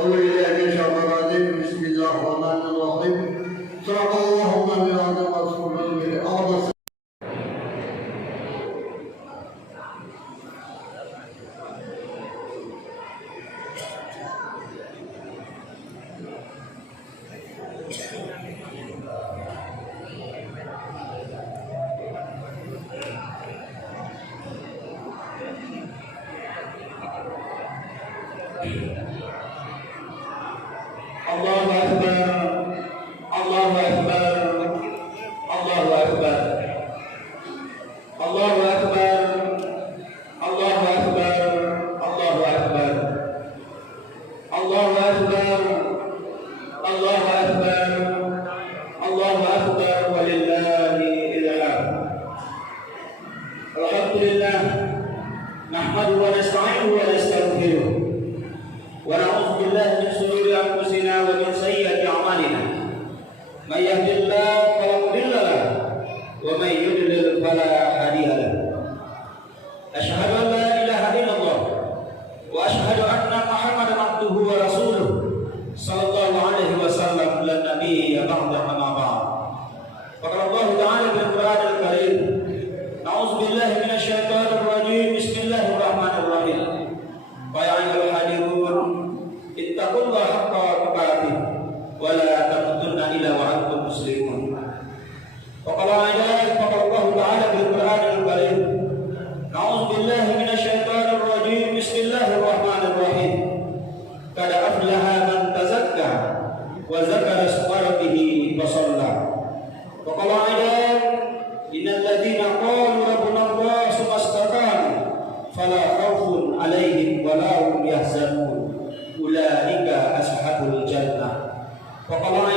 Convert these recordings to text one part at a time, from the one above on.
أعوذ بالله من الشيطان الرجيم بسم الله الرحمن الرحيم صدق الله العظيم رسول الله Allahu Akbar, Allahu Akbar, Allahu Akbar, Allahu Akbar, Allahu Akbar, Allahu Akbar, Allahu Akbar, Allahu Akbar, Allahu Akbar, walillahil hamd. Alhamdulillah, nahmaduhu wa nasta'inuhu wa nastaghfiruh. Wa na'udzu billahi min shururi anfusina wa min sayyiati a'malina. May yahdihillahu fala mudilla lahu wa may yudlil fala hadiya lahu. Asyhadu an la ilaha illallah wa asyhadu anna Muhammadan abduhu wa rasuluh sallallahu alaihi wasallam lan nabiyya ba'da amma ba'd. Qala Allah ta'ala bil Qur'an al-Karim, a'udzu billahi minasy syaithanir rajim. Bismillahirrahmanirrahim. Wa ya ayyuhal hadirun ittaqullaha haqqa tuqatih wa la tamutunna illa wa antum muslimun. Wa qala Allah ta'ala bil Qur'an al-Karim, a'udzu billahi minasy syaithanir rajim. Bismillahirrahmanirrahim. Qad aflaha man tazakka wa zakara isma rabbih fa shalla. Wa qala innal ladzina qalu rabbuna Allah tsumma istaqamu fala khaufun 'alaihim wa la hum yahzanun. Ulaika ashabul jannah. Wa qala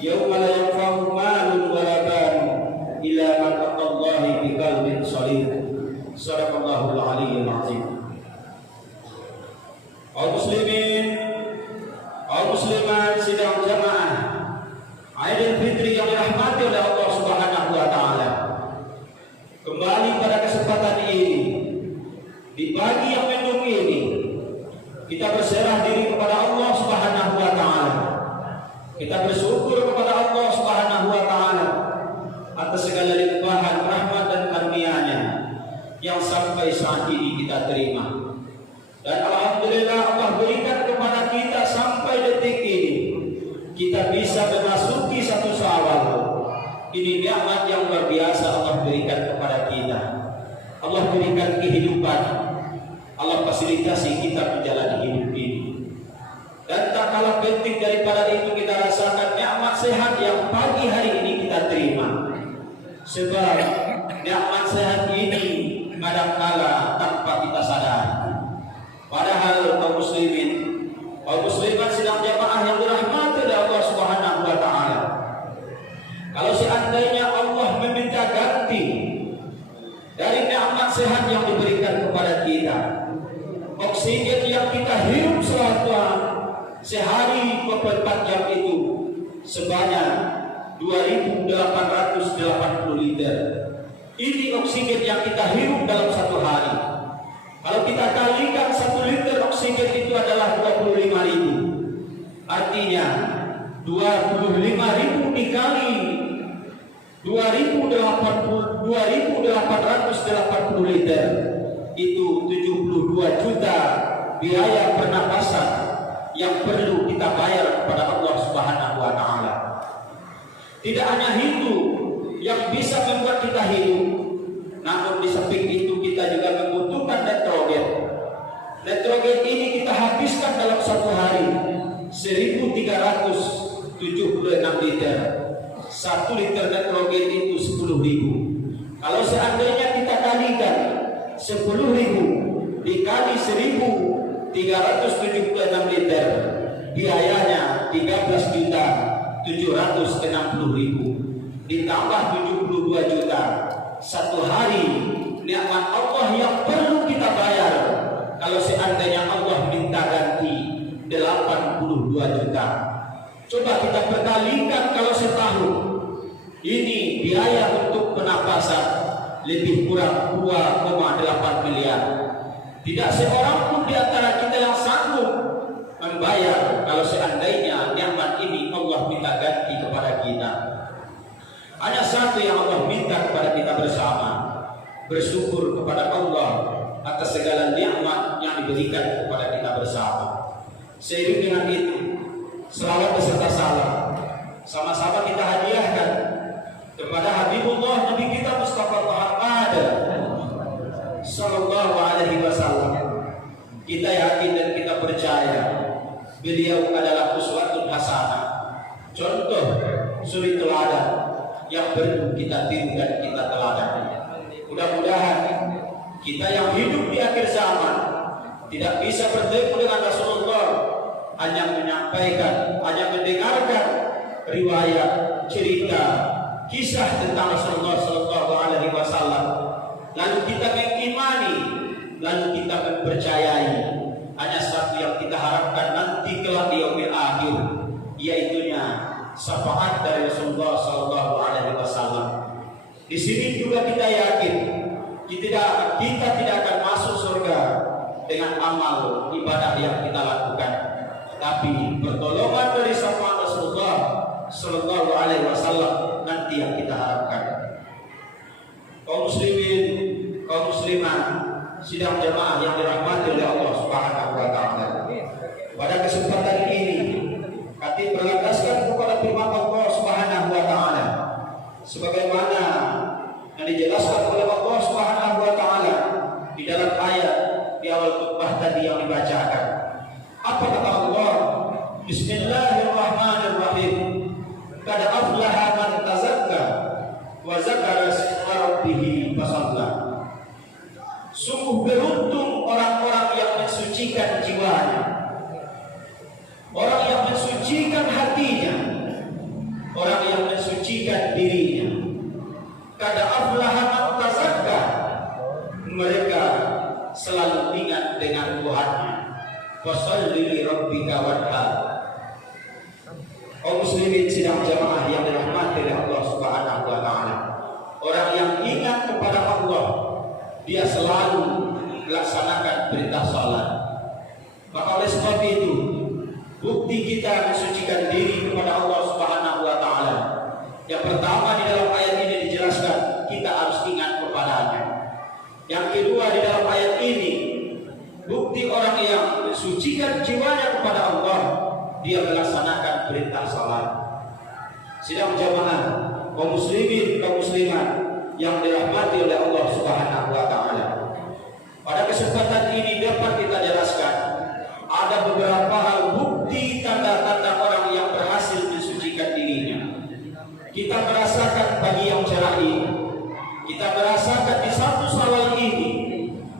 yauma la yanfa'u malun wa la banun illa man atallaha bi qalbin salim. Shadaqallahul aliyyul azim. Kaum muslimin, kaum muslimat sidang jamaah Aidil Fitri yang dirahmati oleh Allah Subhanahu wa taala. Kembali pada kesempatan ini, di pagi yang mendung ini, kita berserah diri kepada Allah Subhanahu wa taala. Kita bersyukur kepada Allah Subhanahu wa taala atas segala limpahan rahmat dan karunia-Nya yang sampai saat ini kita terima. Dan alhamdulillah Allah berikan kepada kita sampai detik ini kita bisa memasuki satu Syawal. Ini nikmat yang luar biasa Allah berikan kepada kita. Allah berikan kehidupan. Allah fasilitasi kita menjalani hidup ini. Dan tak kalah penting daripada itu, kita rasakan nikmat sehat yang pagi hari ini kita terima. Sebab nikmat sehat ini kadangkala tanpa kita sadari. Padahal kaum muslimin, kaum muslimat sidang jamaah yang dirahmati oleh Allah Subhanahu wa taala, kalau seandainya Allah meminta ganti dari nikmat sehat yang diberikan kepada kita, oksigen yang kita hirup sehari 24 jam itu sebanyak 2.880 liter. Ini oksigen yang kita hirup dalam satu hari. Kalau kita kalikan 1 liter oksigen itu adalah 25.000. Artinya 25.000 dikali 2.880 liter itu 72 juta biaya pernapasan yang perlu kita bayar kepada Allah Subhanahu wa taala. Tidak hanya itu yang bisa membuat kita hidup, namun di samping itu kita juga membutuhkan nitrogen. Nitrogen ini kita habiskan dalam satu hari 1.376 liter. 1 liter nitrogen itu 10.000. Kalau seandainya kita kalikan 10.000 dikali 1.376 liter, biayanya 13.760.000 ditambah 72 juta. Satu hari nikmat Allah yang perlu kita bayar. Kalau seandainya Allah minta ganti 82 juta, coba kita perkalikan kalau setahun. Ini biaya untuk penapasan lebih kurang 2,8 miliar. Tidak seorang pun di antara kita yang sanggup bersyukur kepada Allah atas segala nikmat yang diberikan kepada kita bersama. Seiring dengan itu, selawat beserta salam sama-sama kita hadiahkan kepada Habibullah Nabi kita Mustafa Muhammad sallallahu alaihi wasallam. Kita yakin dan kita percaya beliau adalah uswatun hasanah, contoh suri teladan yang perlu kita tiru dan kita teladani. Mudah-mudahan kita yang hidup di akhir zaman tidak bisa bertemu dengan Rasulullah, hanya menyampaikan, hanya mendengarkan riwayat, cerita, kisah tentang Rasulullah sallallahu alaihi wasallam, lalu kita mengimani, lalu kita mempercayai. Hanya satu yang kita harapkan nanti kelak di yaumil akhir, yaitunya syafaat dari Rasulullah sallallahu alaihi wasallam. Di sini juga kita yakin kita tidak akan masuk surga dengan amal ibadah yang kita lakukan, tapi pertolongan dari syafaat Rasulullah sallallahu alaihi wasallam nanti yang kita harapkan. Kaum muslimin, kaum muslimah, sidang jamaah yang dirahmati oleh Allah Subhanahu wa taala. Pada kesempatan ini hati berlandaskan kepada firman Allah Subhanahu wa taala sebagaimana yang dijelaskan oleh Allah Subhanahu wa taala di dalam ayat di awal khutbah tadi yang dibacakan. Apa kata Allah? Bismillahirrahmanirrahim. Qad aflaha man tazakka wa zakara isma rabbih fasalla. Sungguh beruntung orang-orang yang mensucikan jiwanya, orang yang mensucikan hatinya, orang yang mensucikan dirinya. Qad aflaha man tazakka, mereka selalu ingat dengan Tuhannya. Fasholli li rabbika wanhar. Kaum muslimin sidang jamaah yang dirahmati oleh Allah Subhanahu wa taala, orang yang ingat kepada Allah, dia selalu melaksanakan perintah salat. Maka oleh sebab itu, bukti kita mensucikan diri kepada Allah Subhanahu wa taala, yang pertama di dalam ayat ini dijelaskan kita harus ingat kepadanya. Yang kedua di dalam ayat ini, bukti orang yang mensucikan jiwanya kepada Allah, dia melaksanakan perintah salat. Sidang jamaah, kaum muslimin, kaum muslimat yang dirahmati oleh Allah Subhanahu wa taala. Pada kesempatan ini dapat kita jelaskan ada beberapa hal bukti tanda-tanda orang yang berhasil mensucikan dirinya. Kita merasakan pagi yang cerah ini, kita merasakan di satu Syawal ini,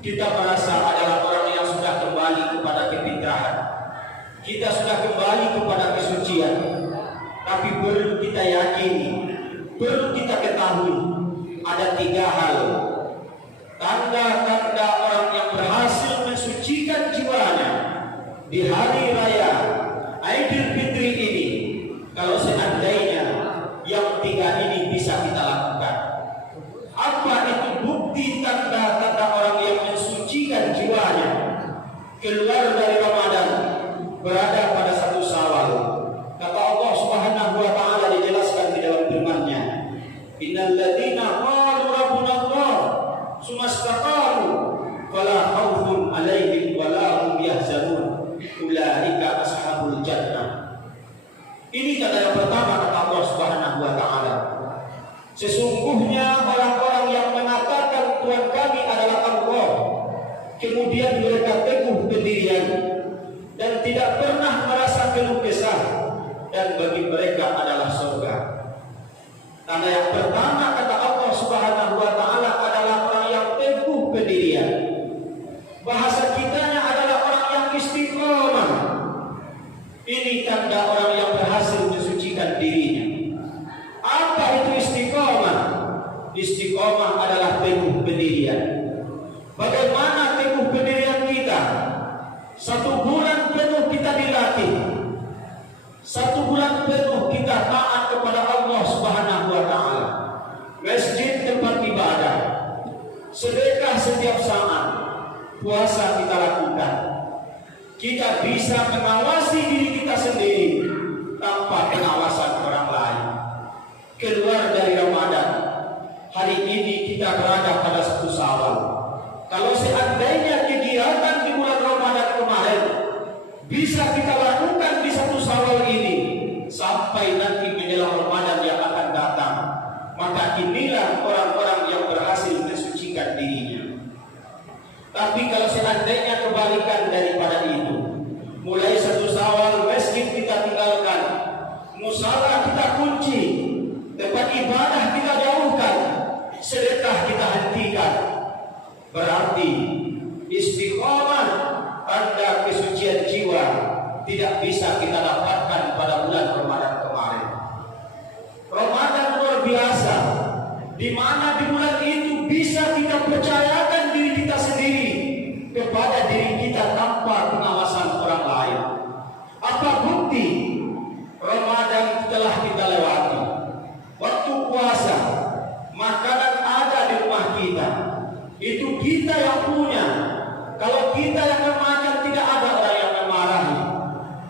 kita merasa adalah orang yang sudah kembali kepada kefitrahan. Kita sudah kembali kepada kesucian. Tapi perlu kita yakini, perlu kita ketahui, ada 3 hal tanda-tanda orang yang berhasil mensucikan jiwanya di hari raya Aidil Fitri ini. Kalau seandainya yang 3 ini bisa kita lakukan, apa itu bukti tanda-tanda orang yang mensucikan jiwanya keluar dari Ramadan, berada pada 1 Syawal? Kata Allah Subhanahu wa taala dijelaskan di dalam firman-Nya, innal ladzina qalu rabbuna Allah tsumma istaqamu fala khaufun 'alaihim wa la hum yahzanun ulaika ashabul jannah. Ini tanda yang pertama kata Allah Subhanahu wa taala. Sesungguhnya orang-orang yang mengatakan Tuhan kami adalah Allah, kemudian mereka teguh pendirian dan tidak pernah merasa keluh kesah, dan bagi mereka adalah surga. Tanda yang pertama kata Allah Subhanahu wa taala adalah orang yang teguh pendirian. Bahasa kitanya adalah orang yang istiqomah. Ini tanda orang yang berhasil mensucikan dirinya. Apa itu istiqomah? Istiqomah adalah teguh pendirian. Bagaimana teguh pendirian kita? 1 bulan penuh kita dilatih, 1 bulan penuh kita taat kepada Allah Subhanahu wa taala. Masjid tempat ibadah, sedekah setiap saat, puasa kita lakukan. Kita bisa mengawasi diri kita sendiri tanpa pengawasan orang lain. Keluar dari Ramadan, hari ini kita berada pada 1 bisa kita lakukan di satu Syawal ini sampai nanti menjelang Ramadan yang akan datang, maka inilah orang-orang yang berhasil mensucikan dirinya. Tapi kalau seandainya kebalikan daripada itu, mulai satu Syawal masjid kita tinggalkan, musala kita kunci, tempat ibadah kita jauhkan, sedekah kita hentikan, berarti istiqomah tanda kesucian jiwa tidak bisa kita dapatkan pada bulan Ramadan kemarin. Ramadan luar biasa, di mana di bulan itu bisa kita percayakan diri kita sendiri kepada diri kita tanpa pengawasan orang lain. Apa bukti? Ramadan telah kita lewati. Waktu puasa, makanan ada di rumah kita. Itu kita yang punya. Kalau kita yang memakan, tidak ada orang yang memarahi.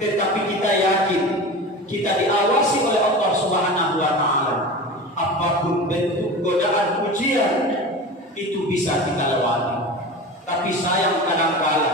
Tetapi kita yakin kita diawasi oleh Allah Subhanahu wa Ta'ala. Apapun bentuk godaan ujian itu bisa kita lewati. Tapi sayang kadang-kala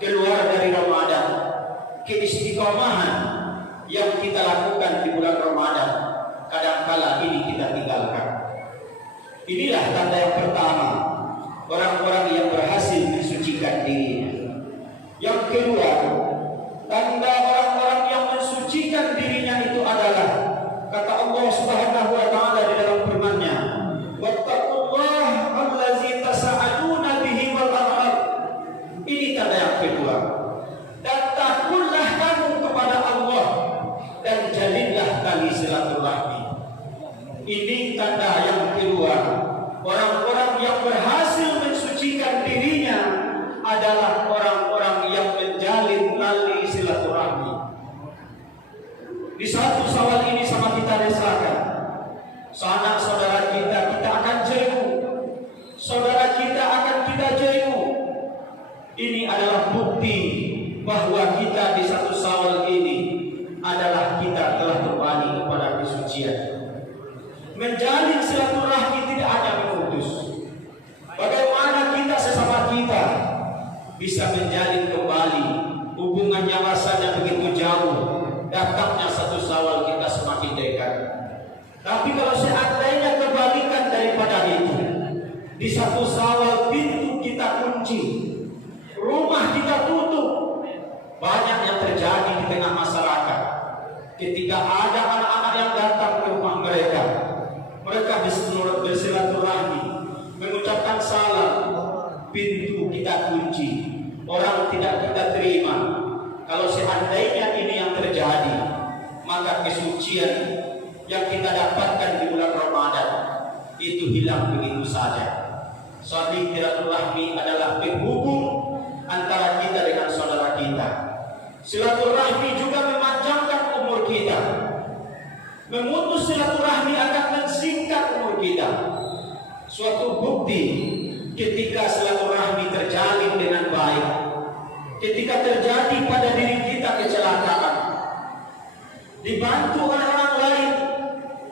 keluar dari Ramadan, keistiqomahan yang kita lakukan di bulan Ramadan kadang-kala ini kita tinggalkan. Inilah tanda yang pertama, orang-orang yang berhasil mensucikan dirinya. Yang kedua, tanda orang-orang yang mensucikan dirinya itu adalah kata Allah Subhanahu wa Ta'ala di dalam firman-Nya, wattaqullaha allazi tasaaluna bihi wal arham. Ini tanda yang kedua. Dan takutlah kamu kepada Allah dan jalinlah tali silaturahmi. Ini tanda yang kedua. Orang-orang yang berhasil mensucikan dirinya adalah orang-orang yang menjalin tali silaturahmi. Di satu Syawal ini sama kita rasakan, sanak saudara kita akan jenguk, saudara kita akan kita jenguk. Ini adalah bukti bahwa kita di satu Syawal ini adalah kita telah kembali kepada kesucian. Menjalin silaturahmi tidak ada memutus. Bagaimana kita sesama kita bisa menjalin kembali hubungannya rasanya begitu jauh, datangnya satu Syawal kita semakin dekat. Tapi kalau seandainya kebalikan daripada itu, di satu Syawal pintu kita kunci, rumah kita tutup, banyak yang terjadi di tengah masyarakat. Ketika ada anak-anak yang datang ke rumah mereka, mereka bersilaturahmi, mengucapkan salam, pintu kita kunci, orang tidak kita terima. Kalau seandainya ini yang terjadi, maka kesucian yang kita dapatkan di bulan Ramadan itu hilang begitu saja. Silaturahmi adalah penghubung antara kita dengan saudara kita. Silaturahmi juga memanjangkan umur kita. Memutus silaturahmi akan mensingkat umur kita. Suatu bukti ketika silaturahmi terjalin dengan baik, ketika terjadi pada diri kita kecelakaan, dibantu oleh orang lain,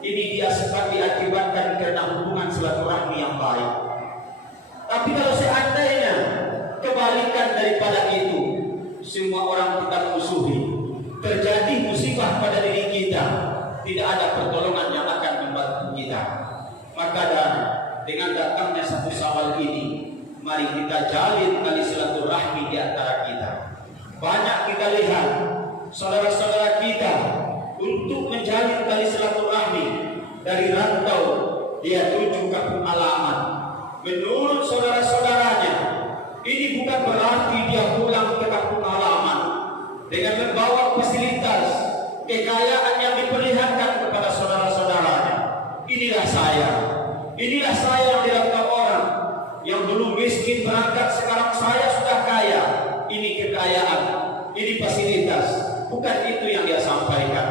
ini dia sempat diakibatkan karena hubungan silaturahmi yang baik. Tapi kalau seandainya kebalikan daripada itu, semua orang kita musuhi, terjadi musibah pada diri kita, tidak ada pertolongan yang akan membantu kita. Maka dengan datangnya satu Syawal ini, mari kita jalin tali silaturahmi di antara kita. Banyak kita lihat saudara-saudara kita untuk menjalin tali silaturahmi dari rantau, dia tuju kampung halaman. Menurut saudara-saudaranya, ini bukan berarti dia pulang ke kampung halaman dengan membawa fasilitas, kekayaan yang diperlihatkan kepada saudara-saudaranya. Inilah saya yang dilakukan orang yang dulu miskin berangkat, sekarang saya sudah kaya. Ini kekayaan, ini fasilitas. Bukan itu yang dia sampaikan.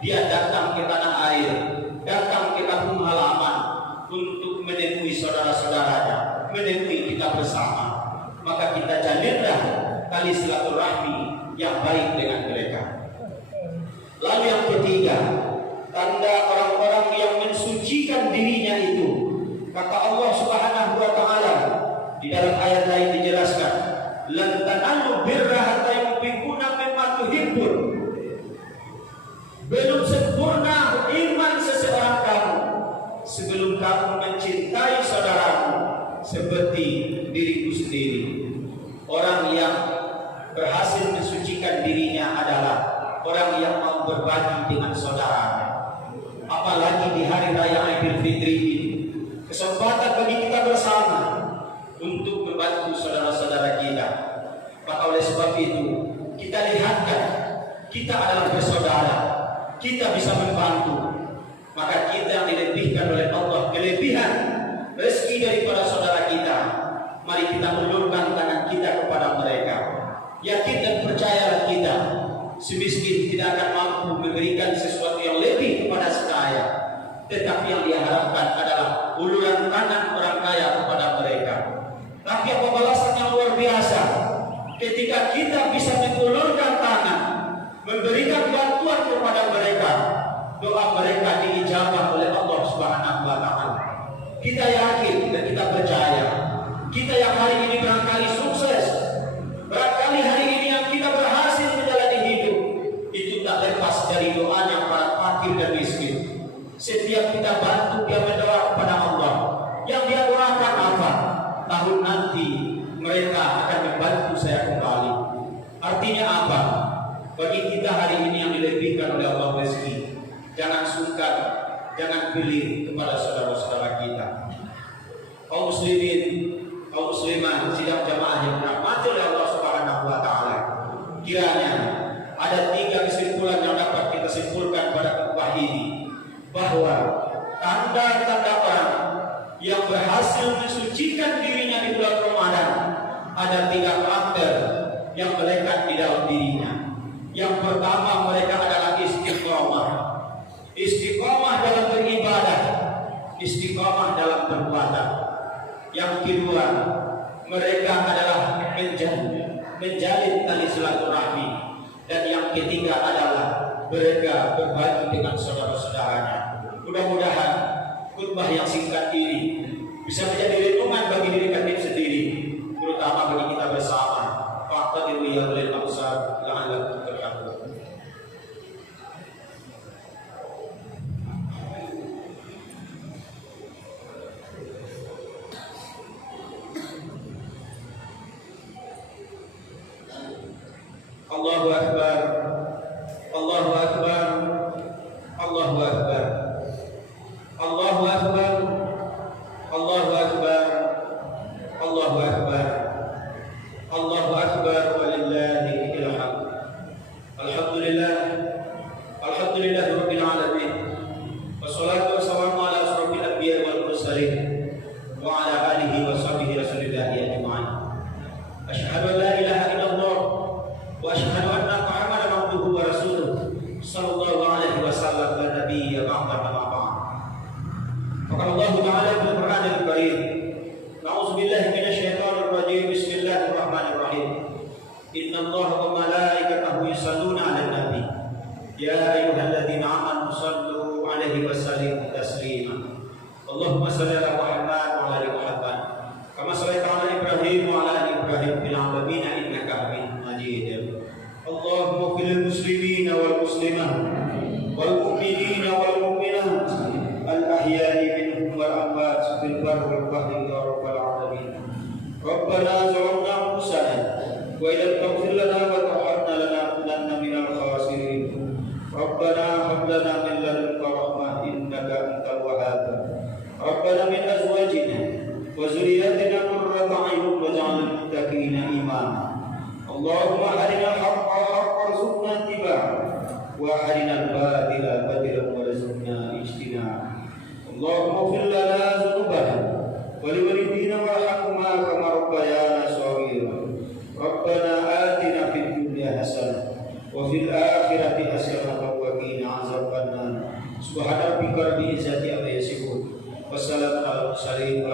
Dia datang ke tanah air, datang ke kampung halaman untuk menemui saudara-saudaranya, menemui kita bersama. Maka kita jalinlah tali silaturahmi yang baik dengan mereka. Lalu yang ketiga, tanda orang-orang yang mensucikan dirinya itu, kata Allah Subhanahu wa Ta'ala di dalam ayat lain dijelaskan, lan tanalu birra hatta yunfiquna sendiri. Orang yang berhasil mensucikan dirinya adalah orang yang mau berbagi dengan saudaranya. Apalagi di hari raya Idul Fitri ini, kesempatan bagi kita bersama untuk membantu saudara-saudara kita. Maka oleh sebab itu kita lihatkan kita adalah bersaudara, kita bisa membantu. Maka kita yang dilebihkan oleh Allah kelebihan rezeki daripada saudara kita. Mari kita ulurkan tangan kita kepada mereka. Yakin dan percayalah kita, si miskin tidak akan mampu memberikan sesuatu yang lebih kepada si kaya, tetapi yang dia harapkan adalah uluran tangan orang kaya kepada mereka. Tapi apa balasan yang luar biasa ketika kita bisa mengulurkan tangan, memberikan bantuan kepada mereka, doa mereka diijabah oleh Allah Subhanahu wa Ta'ala. Kita yakin dan kita percaya, kita yang hari ini barangkali sukses, barangkali hari ini yang kita berhasil menjalani hidup, itu tak lepas dari doanya para fakir dan miskin. Setiap kita bantu, dia berdoa kepada Allah. Yang dia doakan apa? Tahun nanti mereka akan membantu saya kembali. Artinya apa? Bagi kita hari ini yang dilebihkan oleh Allah rezeki, jangan sungkan, jangan pilih kepada saudara-saudara kita. Kaum muslimin, kaum muslimah, sidang jamaah yang dirahmati oleh Allah Subhanahu wa Ta'ala. Kiranya ada 3 kesimpulan yang dapat kita simpulkan pada khutbah ini, bahwa tanda-tanda orang yang berhasil mensucikan dirinya di bulan Ramadan, ada 3 karakter yang melekat di dalam dirinya. Yang pertama, mereka adalah istiqomah. Istiqomah dalam beribadah, istiqomah dalam perbuatan. Yang kedua, mereka adalah menjalin tali silaturahmi. Dan yang ketiga adalah mereka berbagi dengan saudara-saudaranya. Mudah-mudahan khutbah yang singkat ini bisa menjadi renungan bagi diri kita sendiri, terutama bagi kita bersama. Faqadiru ya ulil absar la'allakum turhamun. Allahu Akbar, Allahu Akbar, Allahu Akbar, Allahu Akbar, Allahu Akbar, Allahu Akbar, Allahu Akbar, walillahil hamd. Alhamdulillah, alhamdulillah rabbil alamin. Wassalatu wassalamu ala asrofil anbiya wal mursalin wa ala alihi wa sahbihi rasulillah ajma'in. Asyhadu an la ilaha illallah wa asyhadu anna Muhammadan abduhu wa rasuluh sallallahu alaihi wasallam wa nabiyya ba'da ma ba'd. Qala Allah Ta'ala fil Qur'anil Karim, a'udzu billahi minasy syaithanir rajim. Bismillahirrahmanirrahim. Innallaha wa malaikatahu yusholluna 'alan nabi ya ayyuhalladzina amanu shallu 'alaihi wa sallimu taslima. Allahumma shalli ala Muhammad wa ala ali Muhammad kama shallaita 'ala Ibrahim wa 'ala ali Ibrahim fil 'alamin innaka Hamidum Majid. Allahumma fil muslimina wal muslimat wal mu'minina wal mu'minat al ahya'i minhum wal amwat fil barri wal bahri ya rabbal alamin. Rabbana zalamna anfusana wa illam taghfir lana wa tarhamna lanakunanna minal khasirin. Rabbana hab lana min ladunka rahmah innaka antal wahhab. Rabbana min azwajina wa dhurriyyatina qurrata a'yun waj'alna lil muttaqina imama. Allahumma arina al-haqqa haqqan warzuqna ittiba'ah wa arina al-batila batilan warzuqna ijtinabah. Allahumma ighfir lana dhunubana wa liwalidina warhamhuma kama rabbayana shaghira. Rabbana atina fid dunya hasanah wa fil akhirati hasanah wa qina azabannar. Subhana rabbika rabbil izzati amma yasifun. Wassalamu ala mursalin.